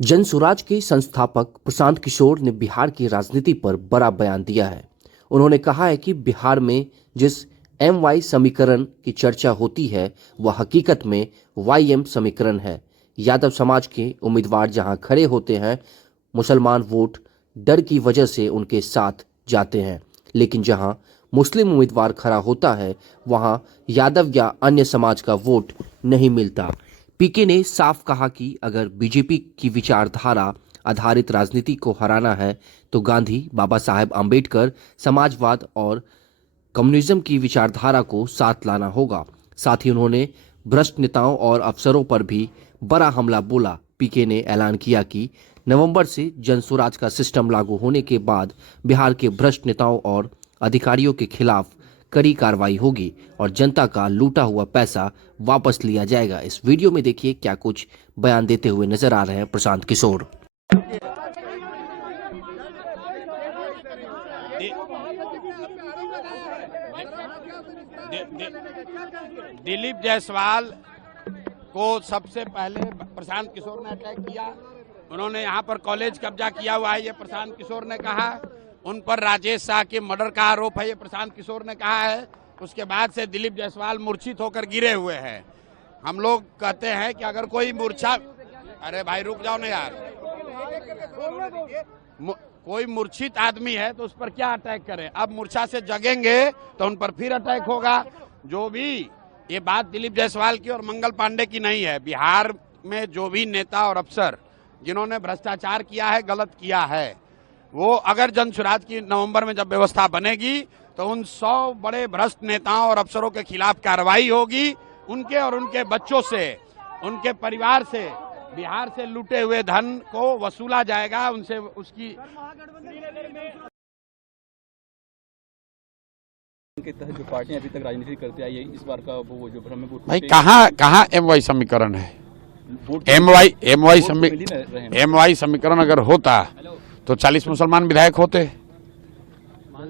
जनसुराज के संस्थापक प्रशांत किशोर ने बिहार की राजनीति पर बड़ा बयान दिया है। उन्होंने कहा है कि बिहार में जिस MY समीकरण की चर्चा होती है वह हकीकत में YM समीकरण है। यादव समाज के उम्मीदवार जहां खड़े होते हैं, मुसलमान वोट डर की वजह से उनके साथ जाते हैं, लेकिन जहां मुस्लिम उम्मीदवार खड़ा होता है वहां यादव या अन्य समाज का वोट नहीं मिलता। पीके ने साफ कहा कि अगर बीजेपी की विचारधारा आधारित राजनीति को हराना है तो गांधी, बाबा साहेब आम्बेडकर, समाजवाद और कम्युनिज्म की विचारधारा को साथ लाना होगा। साथ ही उन्होंने भ्रष्ट नेताओं और अफसरों पर भी बड़ा हमला बोला। पीके ने ऐलान किया कि नवंबर से जनसुराज का सिस्टम लागू होने के बाद बिहार के भ्रष्ट नेताओं और अधिकारियों के खिलाफ कड़ी कार्रवाई होगी और जनता का लूटा हुआ पैसा वापस लिया जाएगा। इस वीडियो में देखिए क्या कुछ बयान देते हुए नजर आ रहे हैं प्रशांत किशोर। दिलीप जायसवाल को सबसे पहले प्रशांत किशोर ने अटैक किया। उन्होंने यहाँ पर कॉलेज कब्जा किया हुआ है, ये प्रशांत किशोर ने कहा। उन पर राजेश शाह के मर्डर का आरोप है, ये प्रशांत किशोर ने कहा है। उसके बाद से दिलीप जायसवाल मूर्छित होकर गिरे हुए हैं। हम लोग कहते हैं कि अगर कोई अरे भाई रुक जाओ ना यार, कोई मूर्छित आदमी है तो उस पर क्या अटैक करें। अब मूर्छा से जगेंगे तो उन पर फिर अटैक होगा। जो भी ये बात दिलीप जायसवाल की और मंगल पांडे की नहीं है। बिहार में जो भी नेता और अफसर जिन्होंने भ्रष्टाचार किया है, गलत किया है, वो अगर जनसुराज की नवंबर में जब व्यवस्था बनेगी तो उन 100 बड़े भ्रष्ट नेताओं और अफसरों के खिलाफ कार्रवाई होगी। उनके और उनके बच्चों से, उनके परिवार से बिहार से लूटे हुए धन को वसूला जाएगा। उनसे उसकी के तहत जो पार्टियां अभी तक राजनीति करती आई है, इस बार का वो जो भ्रम है भाई कहाँ MY समीकरण है। MY समीकरण अगर होता तो 40 मुसलमान विधायक होते।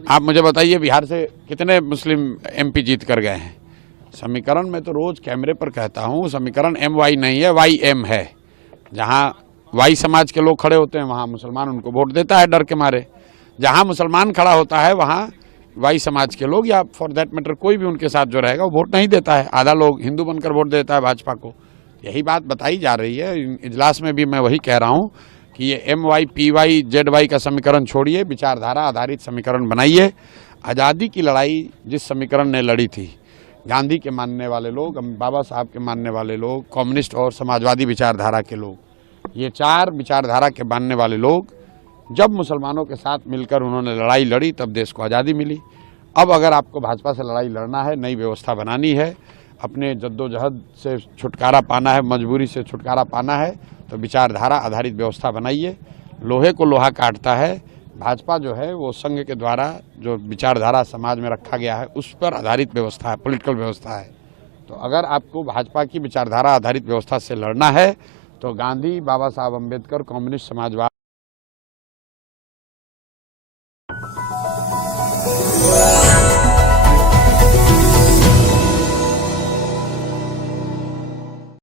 आप मुझे बताइए बिहार से कितने मुस्लिम MP जीत कर गए हैं। समीकरण में तो रोज कैमरे पर कहता हूँ, समीकरण MY नहीं है, YM है। जहाँ Y समाज के लोग खड़े होते हैं वहाँ मुसलमान उनको वोट देता है डर के मारे। जहाँ मुसलमान खड़ा होता है वहाँ Y समाज के लोग या फॉर दैट मैटर कोई भी उनके साथ जो रहेगा वो वोट नहीं देता है। आधा लोग हिंदू बनकर वोट देता है भाजपा को। यही बात बताई जा रही है। इजलास में भी मैं वही कह रहा हूँ कि ये MY PY ZY का समीकरण छोड़िए, विचारधारा आधारित समीकरण बनाइए। आज़ादी की लड़ाई जिस समीकरण ने लड़ी थी, गांधी के मानने वाले लोग, बाबा साहब के मानने वाले लोग, कम्युनिस्ट और समाजवादी विचारधारा के लोग, ये 4 विचारधारा के मानने वाले लोग जब मुसलमानों के साथ मिलकर उन्होंने लड़ाई लड़ी तब देश को आज़ादी मिली। अब अगर आपको भाजपा से लड़ाई लड़ना है, नई व्यवस्था बनानी है, अपने जद्दोजहद से छुटकारा पाना है, मजबूरी से छुटकारा पाना है, तो विचारधारा आधारित व्यवस्था बनाइए। लोहे को लोहा काटता है। भाजपा जो है वो संघ के द्वारा जो विचारधारा समाज में रखा गया है उस पर आधारित व्यवस्था है, पॉलिटिकल व्यवस्था है। तो अगर आपको भाजपा की विचारधारा आधारित व्यवस्था से लड़ना है तो गांधी, बाबा साहब अम्बेडकर, कम्युनिस्ट, समाजवाद